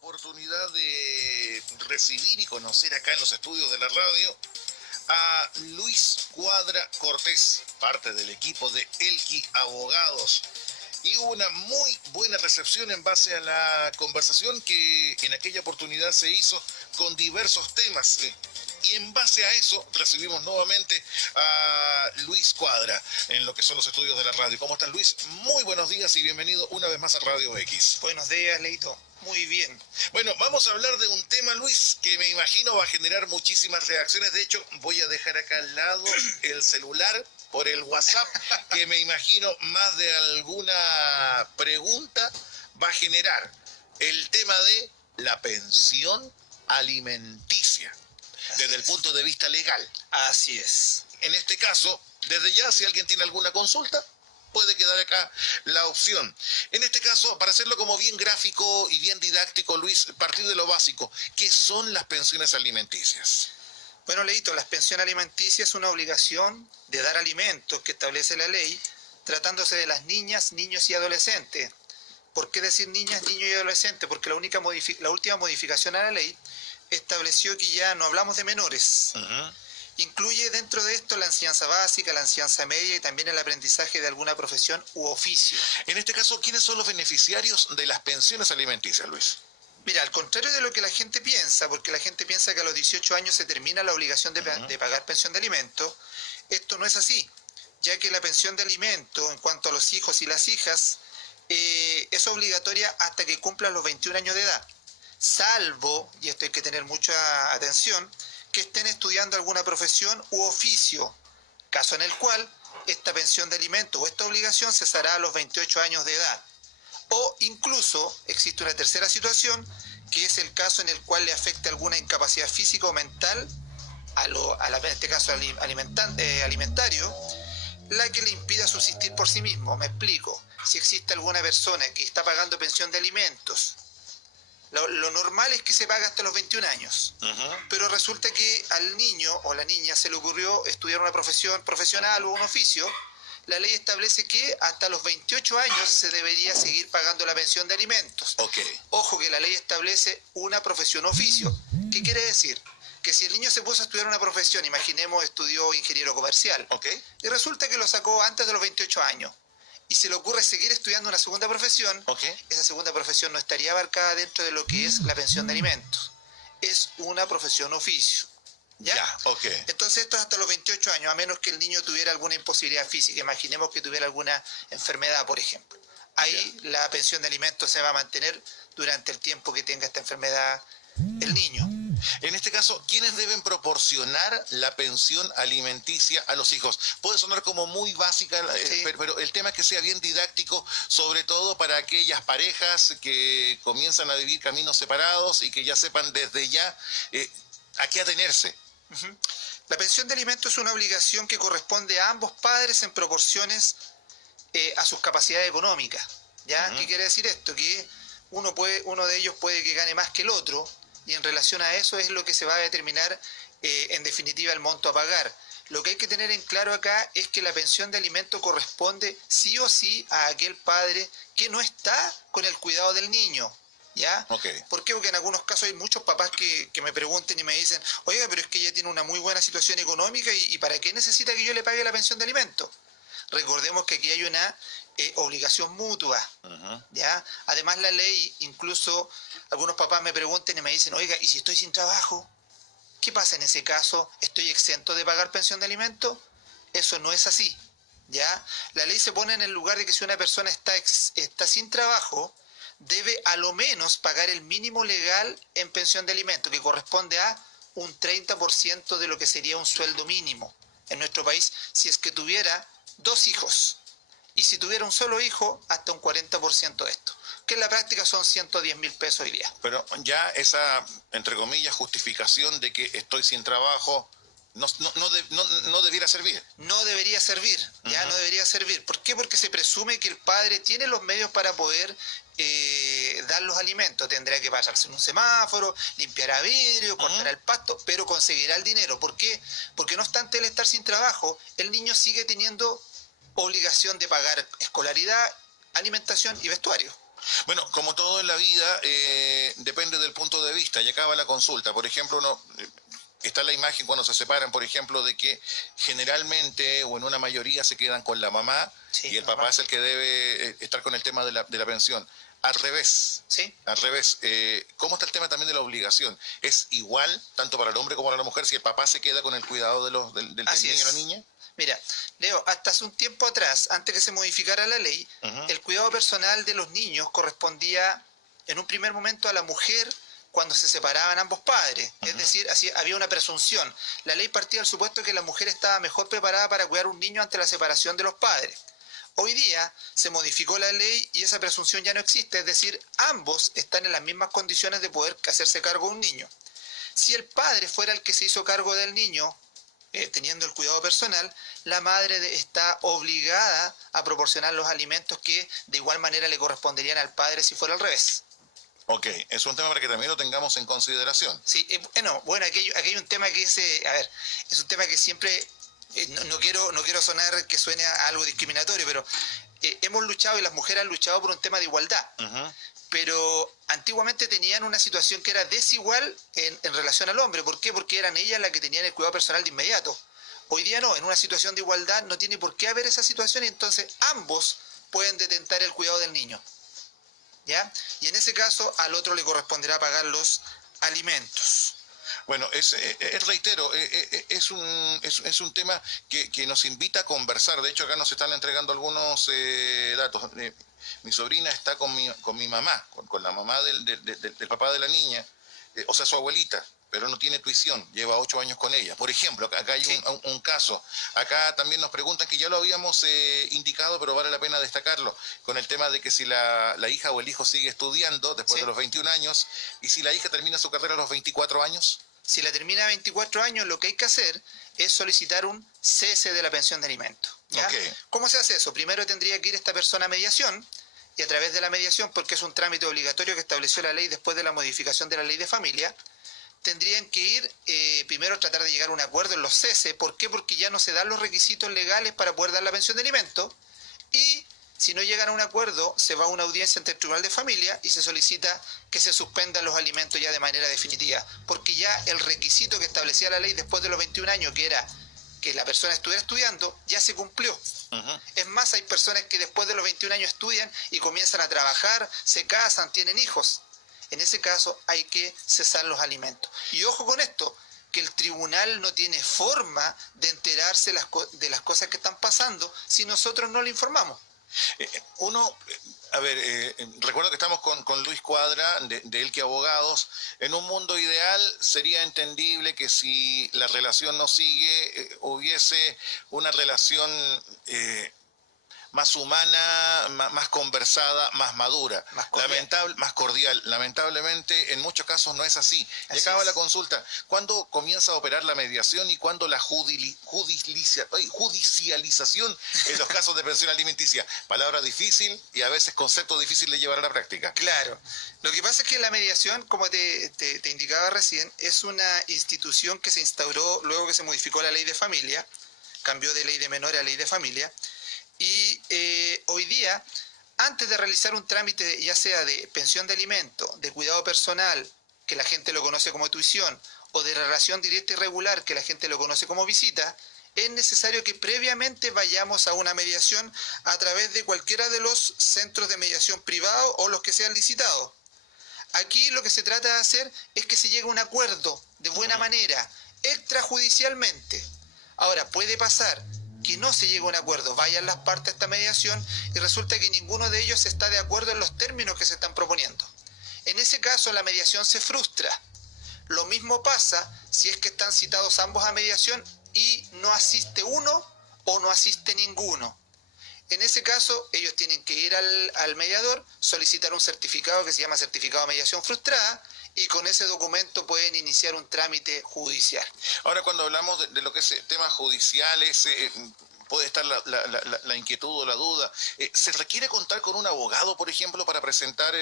oportunidad de recibir y conocer acá en los estudios de la radio a Luis Cuadra Cortés, parte del equipo de Elqui Abogados. Y hubo una muy buena recepción en base a la conversación que en aquella oportunidad se hizo con diversos temas. Y en base a eso recibimos nuevamente a Luis Cuadra en lo que son los estudios de la radio. ¿Cómo estás, Luis? Muy buenos días y bienvenido una vez más a Radio X. Buenos días, Leito. Muy bien. Bueno, vamos a hablar de un tema, Luis, que me imagino va a generar muchísimas reacciones. De hecho, voy a dejar acá al lado el celular por el WhatsApp, que me imagino más de alguna pregunta va a generar el tema de la pensión alimenticia, desde el punto de vista legal. Así es. En este caso, desde ya, si alguien tiene alguna consulta, puede quedar acá la opción. En este caso, para hacerlo como bien gráfico y bien didáctico, Luis, partir de lo básico, ¿qué son las pensiones alimenticias? Bueno, Leito, la pensión alimenticia es una obligación de dar alimentos que establece la ley, tratándose de las niñas, niños y adolescentes. ¿Por qué decir niñas, niños y adolescentes? Porque la última modificación a la ley estableció que ya no hablamos de menores. Incluye dentro de esto la enseñanza básica, la enseñanza media y también el aprendizaje de alguna profesión u oficio. En este caso, ¿quiénes son los beneficiarios de las pensiones alimenticias, Luis? Mira, al contrario de lo que la gente piensa, porque la gente piensa que a los 18 años se termina la obligación de pagar pensión de alimento, esto no es así, ya que la pensión de alimento en cuanto a los hijos y las hijas es obligatoria hasta que cumplan los 21 años de edad, salvo, y esto hay que tener mucha atención, que estén estudiando alguna profesión u oficio, caso en el cual esta pensión de alimento o esta obligación cesará a los 28 años de edad. O incluso existe una tercera situación, que es el caso en el cual le afecte alguna incapacidad física o mental, en este caso alimentario, la que le impida subsistir por sí mismo. Me explico. Si existe alguna persona que está pagando pensión de alimentos, lo normal es que se paga hasta los 21 años. Pero resulta que al niño o la niña se le ocurrió estudiar una profesión profesional o un oficio. La ley establece que hasta los 28 años se debería seguir pagando la pensión de alimentos. Ojo que la ley establece una profesión oficio. ¿Qué quiere decir? Que si el niño se puso a estudiar una profesión, imaginemos estudió ingeniero comercial, y resulta que lo sacó antes de los 28 años, y se le ocurre seguir estudiando una segunda profesión, esa segunda profesión no estaría abarcada dentro de lo que es la pensión de alimentos. Es una profesión oficio. ¿Ya? Entonces esto es hasta los 28 años, a menos que el niño tuviera alguna imposibilidad física. Imaginemos que tuviera alguna enfermedad, por ejemplo. Ahí la pensión de alimentos se va a mantener durante el tiempo que tenga esta enfermedad el niño. En este caso, ¿quiénes deben proporcionar la pensión alimenticia a los hijos? Puede sonar como muy básica, sí, pero el tema es que sea bien didáctico, sobre todo para aquellas parejas que comienzan a vivir caminos separados y que ya sepan desde ya a qué atenerse. La pensión de alimentos es una obligación que corresponde a ambos padres en proporciones a sus capacidades económicas. ¿Ya? ¿Qué quiere decir esto? Que uno de ellos puede que gane más que el otro, y en relación a eso es lo que se va a determinar en definitiva el monto a pagar. Lo que hay que tener en claro acá es que la pensión de alimento corresponde sí o sí a aquel padre que no está con el cuidado del niño. ¿Ya? ¿Por qué? Porque en algunos casos hay muchos papás que me pregunten y me dicen, oiga, pero es que ella tiene una muy buena situación económica y ¿para qué necesita que yo le pague la pensión de alimento? Recordemos que aquí hay una obligación mutua. ¿Ya? Además la ley, incluso algunos papás me preguntan y me dicen, oiga, ¿y si estoy sin trabajo? ¿Qué pasa en ese caso? ¿Estoy exento de pagar pensión de alimento? Eso no es así. ¿Ya? La ley se pone en el lugar de que si una persona está sin trabajo, debe a lo menos pagar el mínimo legal en pensión de alimento, que corresponde a un 30% de lo que sería un sueldo mínimo en nuestro país, si es que tuviera 2 hijos. Y si tuviera un solo hijo, hasta un 40% de esto, que en la práctica son 110.000 pesos hoy día. Pero ya esa, entre comillas, justificación de que estoy sin trabajo no debiera servir. No debería servir, ya no debería servir. ¿Por qué? Porque se presume que el padre tiene los medios para poder dar los alimentos. Tendrá que pasarse en un semáforo, limpiará vidrio, cortará el pasto, pero conseguirá el dinero. ¿Por qué? Porque no obstante el estar sin trabajo, el niño sigue teniendo obligación de pagar escolaridad, alimentación y vestuario. Bueno, como todo en la vida, depende del punto de vista y acaba la consulta. Por ejemplo, está la imagen cuando se separan, por ejemplo, de que generalmente o en una mayoría se quedan con la mamá Sí, y el mamá. papá es el que debe estar con el tema de la pensión. Al revés, ¿Sí? al revés. ¿Cómo está el tema también de la obligación? ¿Es igual, tanto para el hombre como para la mujer, si el papá se queda con el cuidado del Así niño o la es. niña? Mira, Leo, hasta hace un tiempo atrás, antes que se modificara la ley, el cuidado personal de los niños correspondía en un primer momento a la mujer cuando se separaban ambos padres. Es decir, así había una presunción. La ley partía del supuesto que la mujer estaba mejor preparada para cuidar un niño ante la separación de los padres. Hoy día se modificó la ley y esa presunción ya no existe, es decir, ambos están en las mismas condiciones de poder hacerse cargo de un niño. Si el padre fuera el que se hizo cargo del niño, teniendo el cuidado personal, la madre está obligada a proporcionar los alimentos que de igual manera le corresponderían al padre si fuera al revés. Ok, es un tema para que también lo tengamos en consideración. Sí, bueno, aquí hay un tema que es un tema que siempre, no quiero sonar que suene a algo discriminatorio, pero hemos luchado y las mujeres han luchado por un tema de igualdad. Pero antiguamente tenían una situación que era desigual en relación al hombre. ¿Por qué? Porque eran ellas las que tenían el cuidado personal de inmediato. Hoy día no, en una situación de igualdad no tiene por qué haber esa situación y entonces ambos pueden detentar el cuidado del niño. ¿Ya? Y en ese caso al otro le corresponderá pagar los alimentos. Bueno, reitero, es un tema que nos invita a conversar. De hecho, acá nos están entregando algunos datos. Mi sobrina está con mi mamá, con la mamá del papá de la niña, o sea, su abuelita, pero no tiene tuición, lleva 8 años con ella. Por ejemplo, acá hay Sí. un caso. Acá también nos preguntan, que ya lo habíamos indicado, pero vale la pena destacarlo, con el tema de que si la hija o el hijo sigue estudiando después Sí. de los 21 años, y si la hija termina su carrera a los 24 años. Si la termina a 24 años, lo que hay que hacer es solicitar un cese de la pensión de alimentos. ¿Ya? Okay. ¿Cómo se hace eso? Primero tendría que ir esta persona a mediación, y a través de la mediación, porque es un trámite obligatorio que estableció la ley después de la modificación de la ley de familia, tendrían que ir, primero tratar de llegar a un acuerdo en los ceses. ¿Por qué? Porque ya no se dan los requisitos legales para poder dar la pensión de alimentos, y si no llegan a un acuerdo, se va a una audiencia ante el Tribunal de Familia y se solicita que se suspendan los alimentos ya de manera definitiva, porque ya el requisito que establecía la ley después de los 21 años, que era que la persona estuviera estudiando, ya se cumplió. Es más, hay personas que después de los 21 años estudian y comienzan a trabajar, se casan, tienen hijos. En ese caso hay que cesar los alimentos. Y ojo con esto, que el tribunal no tiene forma de enterarse de las cosas que están pasando si nosotros no le informamos. Recuerdo que estamos con Luis Cuadra de Elqui Abogados. En un mundo ideal sería entendible que si la relación no sigue, hubiese una relación más humana, más conversada, más madura, más cordial. Lamentablemente, en muchos casos no es así. Y acaba la consulta. ¿Cuándo comienza a operar la mediación y cuándo la judicialización en los casos de pensión alimenticia? Palabra difícil y a veces concepto difícil de llevar a la práctica. Claro. Lo que pasa es que la mediación, como te indicaba recién, es una institución que se instauró luego que se modificó la ley de familia, cambió de ley de menores a ley de familia. Y hoy día, antes de realizar un trámite, ya sea de pensión de alimento, de cuidado personal, que la gente lo conoce como tuición, o de relación directa y regular, que la gente lo conoce como visita, es necesario que previamente vayamos a una mediación a través de cualquiera de los centros de mediación privados o los que sean licitados. Aquí lo que se trata de hacer es que se llegue a un acuerdo de buena manera, extrajudicialmente. Ahora, puede pasar que no se llegue a un acuerdo, vayan las partes a esta mediación y resulta que ninguno de ellos está de acuerdo en los términos que se están proponiendo. En ese caso la mediación se frustra. Lo mismo pasa si es que están citados ambos a mediación y no asiste uno o no asiste ninguno. En ese caso ellos tienen que ir al mediador, solicitar un certificado que se llama certificado de mediación frustrada, y con ese documento pueden iniciar un trámite judicial. Ahora, cuando hablamos de lo que es temas judiciales, puede estar la inquietud o la duda. ¿Se requiere contar con un abogado, por ejemplo, para presentar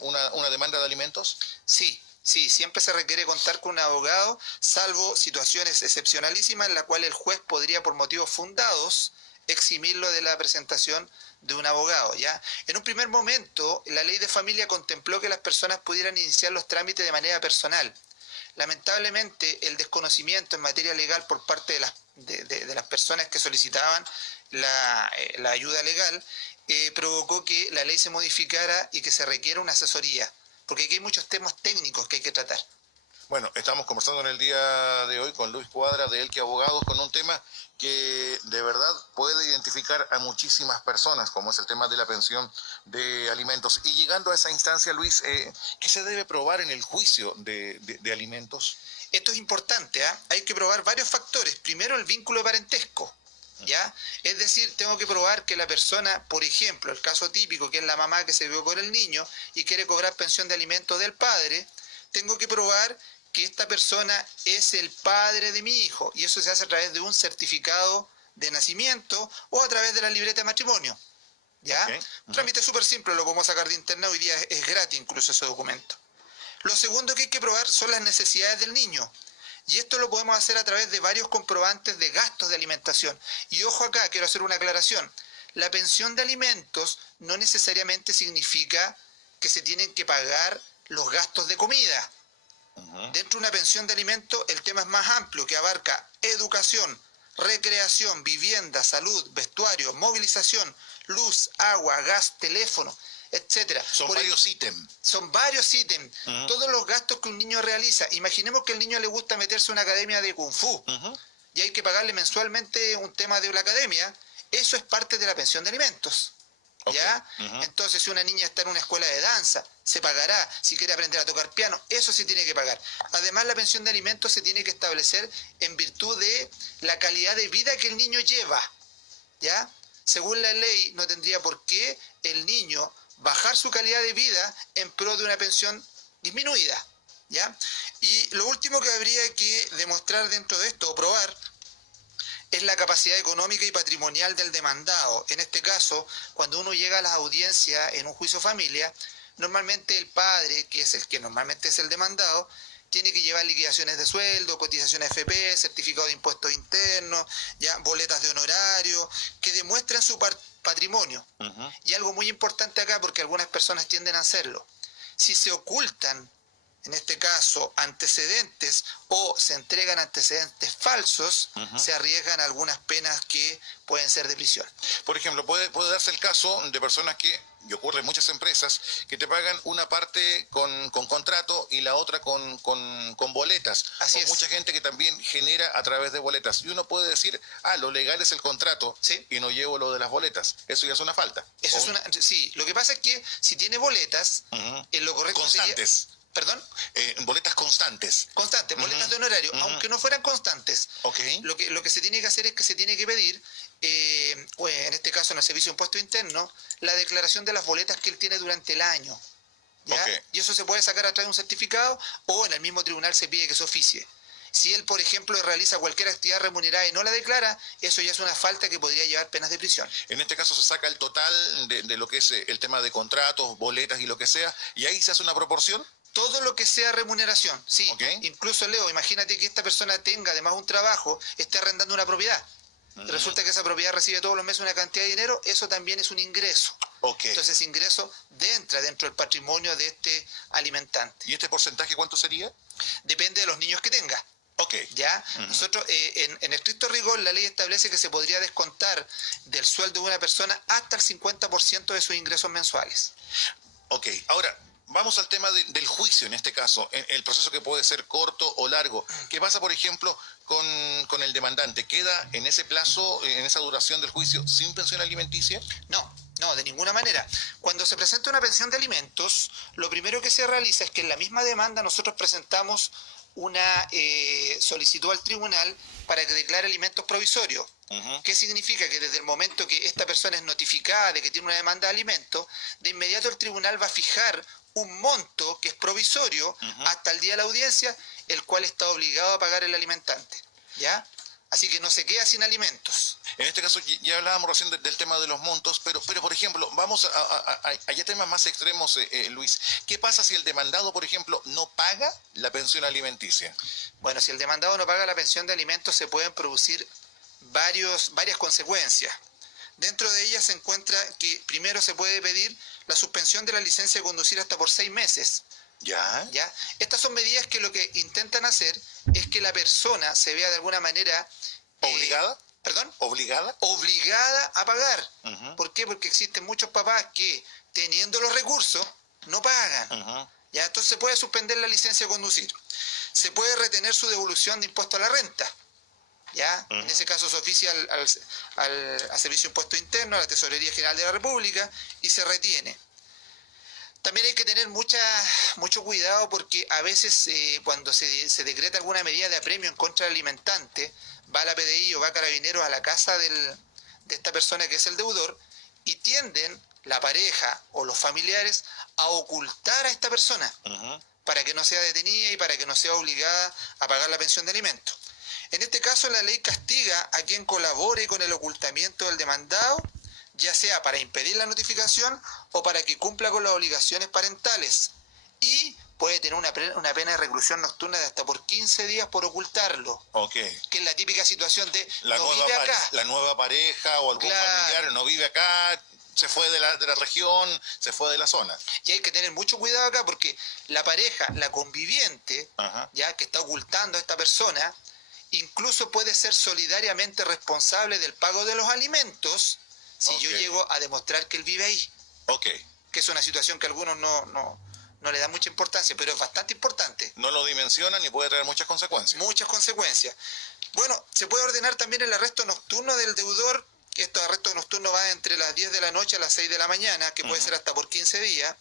una demanda de alimentos? Sí, siempre se requiere contar con un abogado, salvo situaciones excepcionalísimas en las cuales el juez podría, por motivos fundados, eximirlo de la presentación de un abogado, ¿ya? En un primer momento, la ley de familia contempló que las personas pudieran iniciar los trámites de manera personal. Lamentablemente, el desconocimiento en materia legal por parte de las personas que solicitaban la ayuda legal provocó que la ley se modificara y que se requiera una asesoría, porque aquí hay muchos temas técnicos que hay que tratar. Bueno, estamos conversando en el día de hoy con Luis Cuadra de Elqui Abogados con un tema que de verdad puede identificar a muchísimas personas, como es el tema de la pensión de alimentos. Y llegando a esa instancia, Luis, ¿qué se debe probar en el juicio de alimentos? Esto es importante, ¿eh? Hay que probar varios factores. Primero, el vínculo de parentesco, ¿ya? Es decir, tengo que probar que la persona, por ejemplo, el caso típico, que es la mamá que se vio con el niño y quiere cobrar pensión de alimentos del padre, tengo que probar que esta persona es el padre de mi hijo, y eso se hace a través de un certificado de nacimiento o a través de la libreta de matrimonio, ¿ya? Okay. Un trámite súper simple, lo podemos sacar de internet, hoy día es gratis incluso ese documento. Lo segundo que hay que probar son las necesidades del niño, y esto lo podemos hacer a través de varios comprobantes de gastos de alimentación. Y ojo acá, quiero hacer una aclaración, la pensión de alimentos no necesariamente significa que se tienen que pagar los gastos de comida. Dentro de una pensión de alimentos el tema es más amplio, que abarca educación, recreación, vivienda, salud, vestuario, movilización, luz, agua, gas, teléfono, etcétera. Son varios ítems. Son varios ítems. Todos los gastos que un niño realiza. Imaginemos que al niño le gusta meterse a una academia de Kung Fu y hay que pagarle mensualmente un tema de la academia. Eso es parte de la pensión de alimentos. ¿Ya? Entonces, si una niña está en una escuela de danza, se pagará. Si quiere aprender a tocar piano, eso se tiene que pagar. Además, la pensión de alimentos se tiene que establecer en virtud de la calidad de vida que el niño lleva, ¿ya? Según la ley, no tendría por qué el niño bajar su calidad de vida en pro de una pensión disminuida, ¿ya? Y lo último que habría que demostrar dentro de esto, o probar, es la capacidad económica y patrimonial del demandado. En este caso, cuando uno llega a las audiencias en un juicio familia, normalmente el padre, que es el que normalmente es el demandado, tiene que llevar liquidaciones de sueldo, cotizaciones FP, certificado de impuestos internos, ya boletas de honorario, que demuestran su patrimonio. Y algo muy importante acá, porque algunas personas tienden a hacerlo. Si se ocultan, en este caso, antecedentes o se entregan antecedentes falsos, se arriesgan algunas penas que pueden ser de prisión. Por ejemplo, puede darse el caso de personas que, y ocurre en muchas empresas, que te pagan una parte con contrato y la otra con boletas. Así es. Mucha gente que también genera a través de boletas. Y uno puede decir, lo legal es el contrato, ¿sí?, y no llevo lo de las boletas. Eso ya es una falta. Eso es una, sí, lo que pasa es que si tiene boletas, lo correcto constantes. Sería, ¿perdón? Boletas constantes. Constantes, boletas de honorario, aunque no fueran constantes. Okay. Lo que se tiene que hacer es que se tiene que pedir, en este caso en el Servicio de Impuesto Interno, la declaración de las boletas que él tiene durante el año, ¿ya? Okay. Y eso se puede sacar a través de un certificado o en el mismo tribunal se pide que se oficie. Si él, por ejemplo, realiza cualquier actividad remunerada y no la declara, eso ya es una falta que podría llevar penas de prisión. En este caso se saca el total de lo que es el tema de contratos, boletas y lo que sea, y ahí se hace una proporción. Todo lo que sea remuneración, sí. Okay. Incluso, Leo, imagínate que esta persona tenga además un trabajo, esté arrendando una propiedad. Y resulta que esa propiedad recibe todos los meses una cantidad de dinero, eso también es un ingreso. Okay. Entonces, ese ingreso entra dentro del patrimonio de este alimentante. ¿Y este porcentaje cuánto sería? Depende de los niños que tenga. Okay. ¿Ya? Nosotros, en estricto rigor, la ley establece que se podría descontar del sueldo de una persona hasta el 50% de sus ingresos mensuales. Ok, ahora vamos al tema del juicio en este caso, el proceso que puede ser corto o largo. ¿Qué pasa, por ejemplo, con el demandante? ¿Queda en ese plazo, en esa duración del juicio, sin pensión alimenticia? No, de ninguna manera. Cuando se presenta una pensión de alimentos, lo primero que se realiza es que en la misma demanda nosotros presentamos una solicitud al tribunal para que declare alimentos provisorios. ¿Qué significa? Que desde el momento que esta persona es notificada de que tiene una demanda de alimentos, de inmediato el tribunal va a fijar un monto que es provisorio hasta el día de la audiencia, el cual está obligado a pagar el alimentante, ¿ya? Así que no se queda sin alimentos. En este caso ya hablábamos recién del tema de los montos, pero por ejemplo, vamos a temas más extremos, Luis. ¿Qué pasa si el demandado, por ejemplo, no paga la pensión alimenticia? Bueno, si el demandado no paga la pensión de alimentos, se pueden producir varias consecuencias, Dentro de ellas se encuentra que primero se puede pedir la suspensión de la licencia de conducir hasta por 6 meses. ¿Ya? ¿Ya? Estas son medidas que lo que intentan hacer es que la persona se vea de alguna manera... ¿Obligada? ¿Perdón? ¿Obligada? Obligada a pagar. ¿Por qué? Porque existen muchos papás que, teniendo los recursos, no pagan. ¿Ya? Entonces se puede suspender la licencia de conducir. Se puede retener su devolución de impuesto a la renta. ¿Ya? En ese caso se oficia al Servicio de Impuesto Interno, a la Tesorería General de la República, y se retiene. También hay que tener mucho cuidado porque a veces cuando se decreta alguna medida de apremio en contra del alimentante, va la PDI o va Carabineros a la casa de esta persona que es el deudor y tienden la pareja o los familiares a ocultar a esta persona para que no sea detenida y para que no sea obligada a pagar la pensión de alimentos. En este caso la ley castiga a quien colabore con el ocultamiento del demandado, ya sea para impedir la notificación o para que cumpla con las obligaciones parentales. Y puede tener una pena de reclusión nocturna de hasta por 15 días por ocultarlo. Ok. Que es la típica situación de la nueva pareja o algún familiar no vive acá, se fue de la región, se fue de la zona. Y hay que tener mucho cuidado acá porque la pareja, la conviviente, ya que está ocultando a esta persona, incluso puede ser solidariamente responsable del pago de los alimentos si yo llego a demostrar que él vive ahí. Ok. Que es una situación que a algunos no le dan mucha importancia, pero es bastante importante. No lo dimensionan y puede traer muchas consecuencias. Muchas consecuencias. Bueno, se puede ordenar también el arresto nocturno del deudor. Estos arrestos nocturnos van entre las 10 de la noche a las 6 de la mañana, que puede ser hasta por 15 días.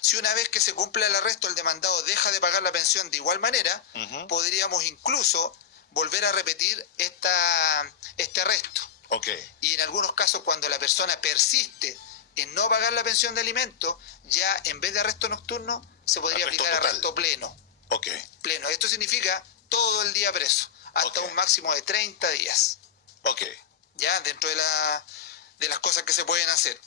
Si una vez que se cumple el arresto el demandado deja de pagar la pensión de igual manera, podríamos incluso volver a repetir este arresto. Okay. Y en algunos casos cuando la persona persiste en no pagar la pensión de alimentos, ya en vez de arresto nocturno se podría aplicar arresto pleno. Okay. Pleno. Esto significa todo el día preso, hasta un máximo de 30 días. Okay. Ya dentro de las cosas que se pueden hacer.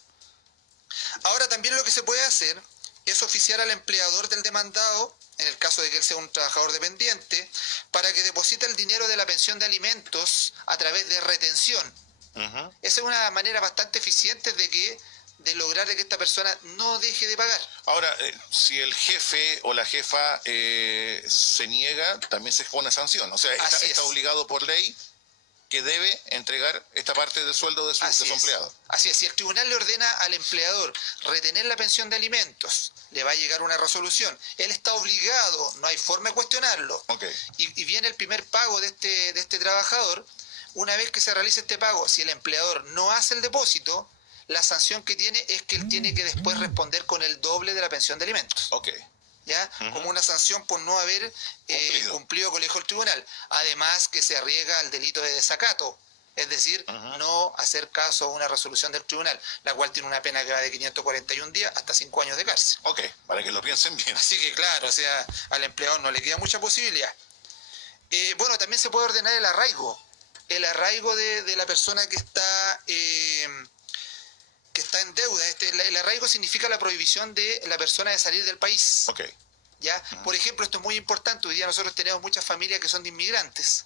Ahora también lo que se puede hacer es oficiar al empleador del demandado, en el caso de que él sea un trabajador dependiente, para que deposite el dinero de la pensión de alimentos a través de retención. Esa es una manera bastante eficiente de lograr que esta persona no deje de pagar. Ahora, si el jefe o la jefa se niega, también se expone a sanción. O sea, está obligado por ley que debe entregar esta parte del sueldo de su empleado. Así es, si el tribunal le ordena al empleador retener la pensión de alimentos, le va a llegar una resolución. Él está obligado, no hay forma de cuestionarlo. Okay. Y viene el primer pago de este trabajador. Una vez que se realice este pago, si el empleador no hace el depósito, la sanción que tiene es que él tiene que después responder con el doble de la pensión de alimentos. Okay. ¿Ya? Como una sanción por no haber cumplido con el colegio del tribunal. Además que se arriesga al delito de desacato, es decir, no hacer caso a una resolución del tribunal, la cual tiene una pena que va de 541 días hasta 5 años de cárcel. Ok, para que lo piensen bien. Así que claro, o sea, al empleador no le queda mucha posibilidad. Bueno, también se puede ordenar el arraigo. El arraigo de la persona que está en deuda. El arraigo significa la prohibición de la persona de salir del país. Okay. ¿Ya? Por ejemplo, esto es muy importante. Hoy día nosotros tenemos muchas familias que son de inmigrantes.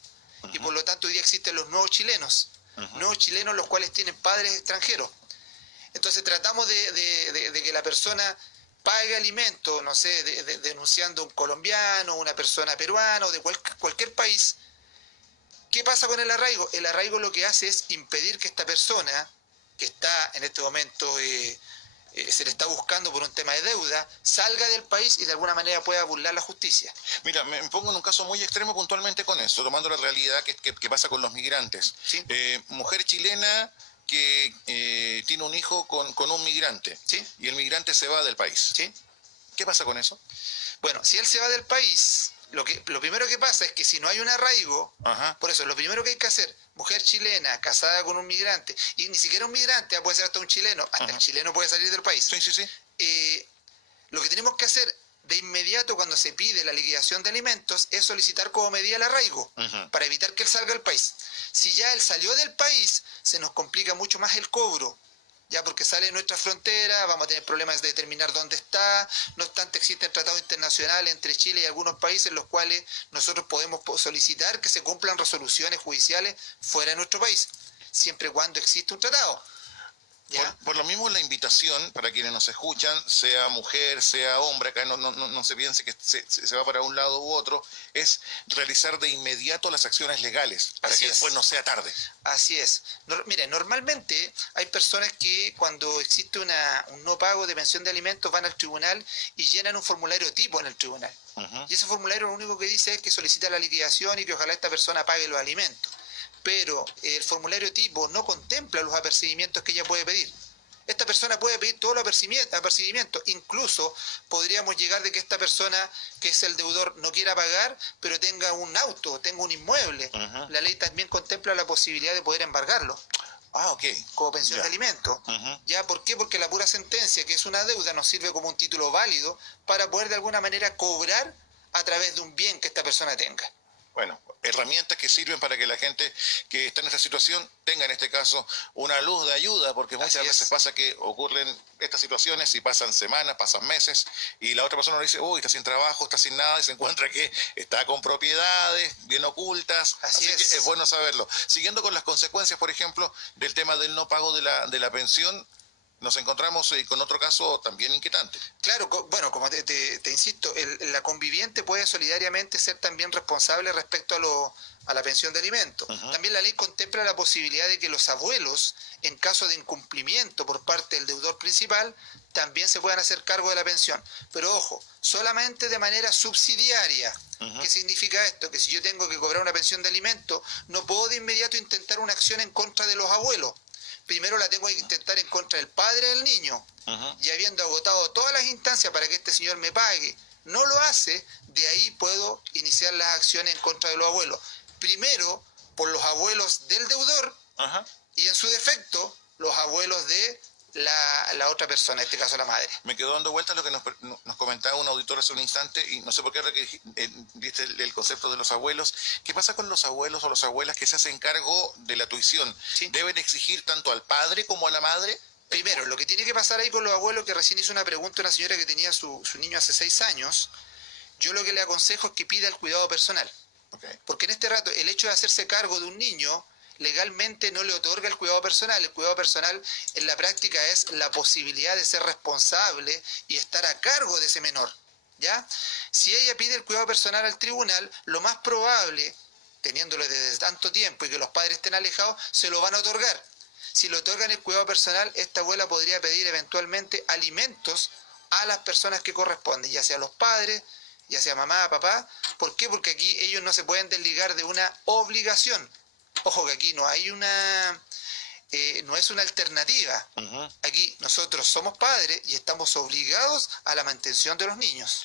Y por lo tanto hoy día existen los nuevos chilenos. Nuevos chilenos los cuales tienen padres extranjeros. Entonces tratamos de que la persona pague alimentos, no sé, denunciando a un colombiano, una persona peruana o de cualquier país. ¿Qué pasa con el arraigo? El arraigo lo que hace es impedir que esta persona, que está en este momento, se le está buscando por un tema de deuda, salga del país y de alguna manera pueda burlar la justicia. Mira, me pongo en un caso muy extremo puntualmente con eso, tomando la realidad que pasa con los migrantes. ¿Sí? Mujer chilena que tiene un hijo con un migrante. ¿Sí? Y el migrante se va del país. ¿Sí? ¿Qué pasa con eso? Bueno, si él se va del país, lo primero que pasa es que si no hay un arraigo, por eso lo primero que hay que hacer, mujer chilena casada con un migrante, y ni siquiera un migrante, puede ser hasta un chileno, hasta el chileno puede salir del país. Sí. Lo que tenemos que hacer de inmediato cuando se pide la liquidación de alimentos es solicitar como medida el arraigo, para evitar que él salga del país. Si ya él salió del país, se nos complica mucho más el cobro. Ya porque sale de nuestra frontera, vamos a tener problemas de determinar dónde está. No obstante, existen tratados internacionales entre Chile y algunos países en los cuales nosotros podemos solicitar que se cumplan resoluciones judiciales fuera de nuestro país, siempre y cuando existe un tratado. ¿ya? Por lo mismo la invitación para quienes nos escuchan, sea mujer, sea hombre, acá no se piense que se va para un lado u otro, es realizar de inmediato las acciones legales para Así que después es. no sea tarde. Así es. Mire, normalmente hay personas que cuando existe un no pago de pensión de alimentos van al tribunal y llenan un formulario tipo en el tribunal. Y ese formulario lo único que dice es que solicita la liquidación y que ojalá esta persona pague los alimentos. Pero el formulario tipo no contempla los apercibimientos que ella puede pedir. Esta persona puede pedir todos los apercibimientos, incluso podríamos llegar de que esta persona, que es el deudor, no quiera pagar, pero tenga un auto, tenga un inmueble. La ley también contempla la posibilidad de poder embargarlo. Ah, ok. Como pensión de alimentos. ¿Ya? ¿Por qué? Porque la pura sentencia, que es una deuda, nos sirve como un título válido para poder de alguna manera cobrar a través de un bien que esta persona tenga. Bueno, herramientas que sirven para que la gente que está en esta situación tenga en este caso una luz de ayuda, porque muchas veces pasa que ocurren estas situaciones y pasan semanas, pasan meses, y la otra persona le dice, uy, está sin trabajo, está sin nada, y se encuentra que está con propiedades bien ocultas, así que es bueno saberlo. Siguiendo con las consecuencias, por ejemplo, del tema del no pago de la pensión, nos encontramos con otro caso también inquietante. Claro, bueno, como te insisto, la conviviente puede solidariamente ser también responsable respecto a la pensión de alimentos. También la ley contempla la posibilidad de que los abuelos, en caso de incumplimiento por parte del deudor principal, también se puedan hacer cargo de la pensión. Pero ojo, solamente de manera subsidiaria. ¿Qué significa esto? Que si yo tengo que cobrar una pensión de alimentos, no puedo de inmediato intentar una acción en contra de los abuelos. Primero la tengo que intentar en contra del padre del niño, y habiendo agotado todas las instancias para que este señor me pague, no lo hace, de ahí puedo iniciar las acciones en contra de los abuelos. Primero, por los abuelos del deudor, y en su defecto, los abuelos de la otra persona, en este caso la madre. Me quedó dando vueltas lo que nos comentaba un auditor hace un instante, y no sé por qué diste el concepto de los abuelos. ¿Qué pasa con los abuelos o las abuelas que se hacen cargo de la tuición? ¿Sí? ¿Deben exigir tanto al padre como a la madre? Primero, lo que tiene que pasar ahí con los abuelos, que recién hizo una pregunta una señora que tenía su niño hace 6 años, yo lo que le aconsejo es que pida el cuidado personal. Porque en este rato, el hecho de hacerse cargo de un niño legalmente no le otorga el cuidado personal. El cuidado personal en la práctica es la posibilidad de ser responsable y estar a cargo de ese menor, ¿ya? Si ella pide el cuidado personal al tribunal, lo más probable, teniéndolo desde tanto tiempo y que los padres estén alejados, se lo van a otorgar. Si le otorgan el cuidado personal, esta abuela podría pedir eventualmente alimentos a las personas que corresponden, ya sea los padres, ya sea mamá, papá. ¿Por qué? Porque aquí ellos no se pueden desligar de una obligación. Ojo que aquí no hay no es una alternativa. Aquí nosotros somos padres y estamos obligados a la mantención de los niños.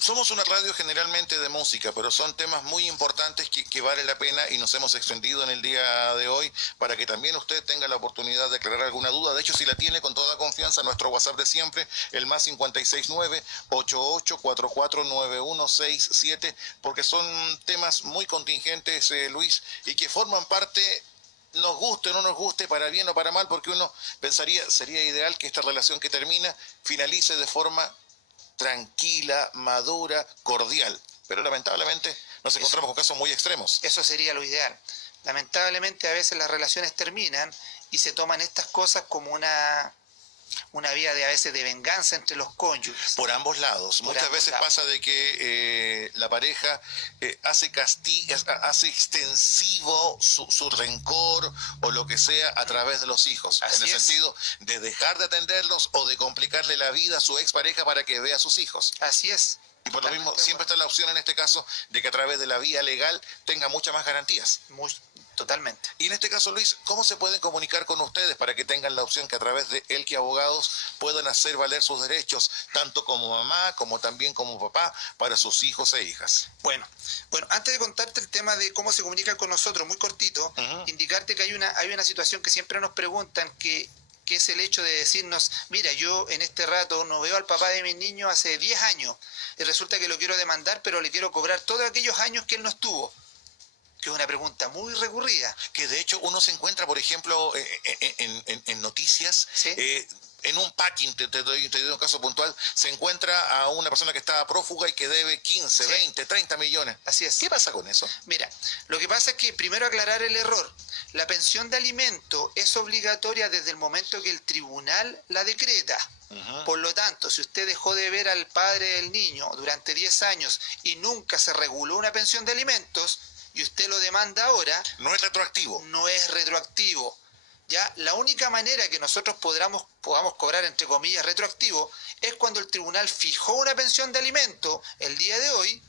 Somos una radio generalmente de música, pero son temas muy importantes que vale la pena, y nos hemos extendido en el día de hoy para que también usted tenga la oportunidad de aclarar alguna duda. De hecho, si la tiene, con toda confianza, nuestro WhatsApp de siempre, el más 569-88449167, porque son temas muy contingentes, Luis, y que forman parte, nos guste o no nos guste, para bien o para mal, porque uno pensaría, sería ideal que esta relación que termina finalice de forma tranquila, madura, cordial. Pero lamentablemente nos encontramos con casos muy extremos. Eso sería lo ideal. Lamentablemente a veces las relaciones terminan y se toman estas cosas como una vía de a veces de venganza entre los cónyuges. Por ambos lados. Muchas veces pasa de que la pareja hace extensivo su rencor o lo que sea a través de los hijos. En el sentido de dejar de atenderlos o de complicarle la vida a su expareja para que vea a sus hijos. Así es. Y por lo mismo siempre está la opción en este caso de que a través de la vía legal tenga muchas más garantías. Totalmente. Y en este caso, Luis, ¿cómo se pueden comunicar con ustedes para que tengan la opción que a través de Elqui Abogados puedan hacer valer sus derechos, tanto como mamá como también como papá, para sus hijos e hijas? Bueno, antes de contarte el tema de cómo se comunican con nosotros, muy cortito, indicarte que hay una situación que siempre nos preguntan, que es el hecho de decirnos, mira, yo en este rato no veo al papá de mis niños hace 10 años, y resulta que lo quiero demandar, pero le quiero cobrar todos aquellos años que él no estuvo. Que es una pregunta muy recurrida. Que de hecho uno se encuentra, por ejemplo, en noticias, ¿sí? en un packing, te doy un caso puntual, se encuentra a una persona que estaba prófuga y que debe 15, sí, 20, 30 millones. Así es. ¿Qué pasa con eso? Mira, lo que pasa es que primero aclarar el error. La pensión de alimento es obligatoria desde el momento que el tribunal la decreta. Por lo tanto, si usted dejó de ver al padre del niño durante 10 años y nunca se reguló una pensión de alimentos y usted lo demanda ahora... No es retroactivo. No es retroactivo. ¿Ya? La única manera que nosotros podamos cobrar, entre comillas, retroactivo, es cuando el tribunal fijó una pensión de alimento el día de hoy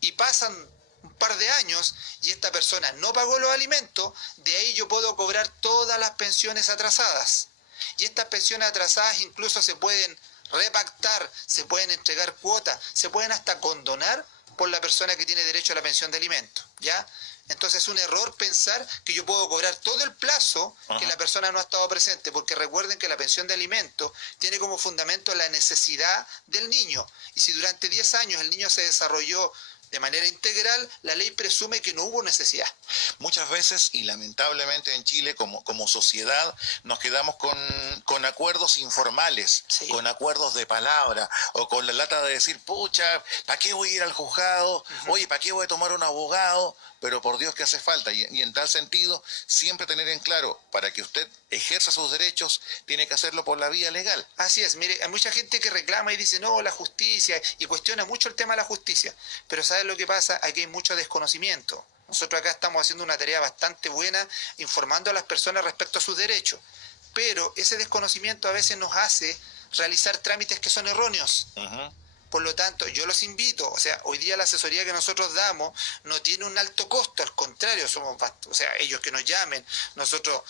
y pasan un par de años y esta persona no pagó los alimentos, de ahí yo puedo cobrar todas las pensiones atrasadas. Y estas pensiones atrasadas incluso se pueden repactar, se pueden entregar cuotas, se pueden hasta condonar por la persona que tiene derecho a la pensión de alimentos, ¿ya? Entonces es un error pensar que yo puedo cobrar todo el plazo que la persona no ha estado presente, porque recuerden que la pensión de alimentos tiene como fundamento la necesidad del niño. Y si durante 10 años el niño se desarrolló de manera integral, la ley presume que no hubo necesidad. Muchas veces, y lamentablemente en Chile como sociedad, nos quedamos con acuerdos informales, sí, con acuerdos de palabra, o con la lata de decir, pucha, ¿para qué voy a ir al juzgado? Oye, ¿para qué voy a tomar un abogado? Pero por Dios que hace falta. Y en tal sentido, siempre tener en claro, para que usted ejerza sus derechos, tiene que hacerlo por la vía legal. Así es, mire, hay mucha gente que reclama y dice, no, la justicia, y cuestiona mucho el tema de la justicia. Pero ¿sabes lo que pasa? Aquí hay mucho desconocimiento. Nosotros acá estamos haciendo una tarea bastante buena, informando a las personas respecto a sus derechos. Pero ese desconocimiento a veces nos hace realizar trámites que son erróneos. Por lo tanto, yo los invito, o sea, hoy día la asesoría que nosotros damos no tiene un alto costo, al contrario, o sea, ellos que nos llamen, nosotros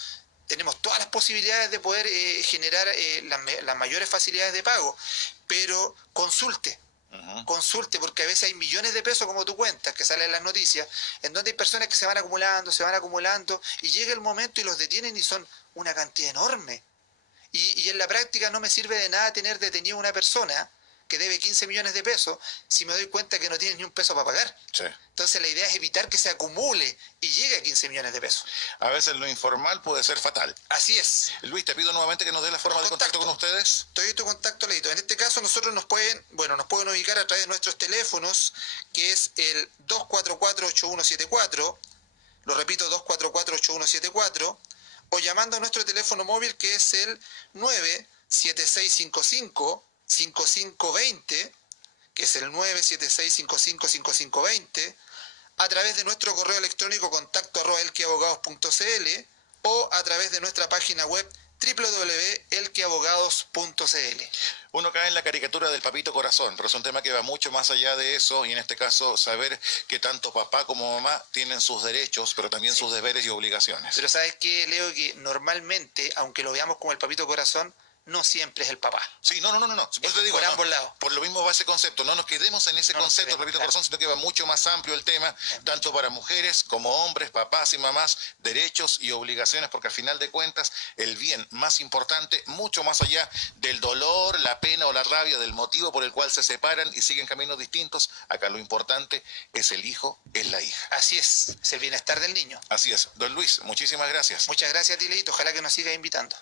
tenemos todas las posibilidades de poder generar las mayores facilidades de pago, pero consulte, porque a veces hay millones de pesos, como tú cuentas, que salen en las noticias, en donde hay personas que se van acumulando, y llega el momento y los detienen y son una cantidad enorme. Y en la práctica no me sirve de nada tener detenido a una persona que debe 15 millones de pesos, si me doy cuenta que no tiene ni un peso para pagar. Sí. Entonces la idea es evitar que se acumule y llegue a 15 millones de pesos. A veces lo informal puede ser fatal. Así es. Luis, te pido nuevamente que nos dé la forma de contacto con ustedes. Te doy tu contacto, Leito. En este caso nosotros nos pueden ubicar a través de nuestros teléfonos, que es el 244-8174, lo repito, 244-8174, o llamando a nuestro teléfono móvil, que es el 97655-5520, que es el 97655-5520, a través de nuestro correo electrónico contacto@elquiabogados.cl o a través de nuestra página web www.elquiabogados.cl. Uno cae en la caricatura del papito corazón, pero es un tema que va mucho más allá de eso, y en este caso saber que tanto papá como mamá tienen sus derechos, pero también sus deberes y obligaciones. Pero ¿sabes qué, Leo? Que normalmente, aunque lo veamos como el papito corazón, no siempre es el papá. Sí, no. Por eso te digo, por ambos lados. Por lo mismo va ese concepto. No nos quedemos en ese concepto, papito corazón, sino que va mucho más amplio el tema, tanto para mujeres como hombres, papás y mamás, derechos y obligaciones, porque al final de cuentas, el bien más importante, mucho más allá del dolor, la pena o la rabia, del motivo por el cual se separan y siguen caminos distintos, acá lo importante es el hijo, es la hija. Así es el bienestar del niño. Así es. Don Luis, muchísimas gracias. Muchas gracias a ti, Leito. Ojalá que nos sigas invitando.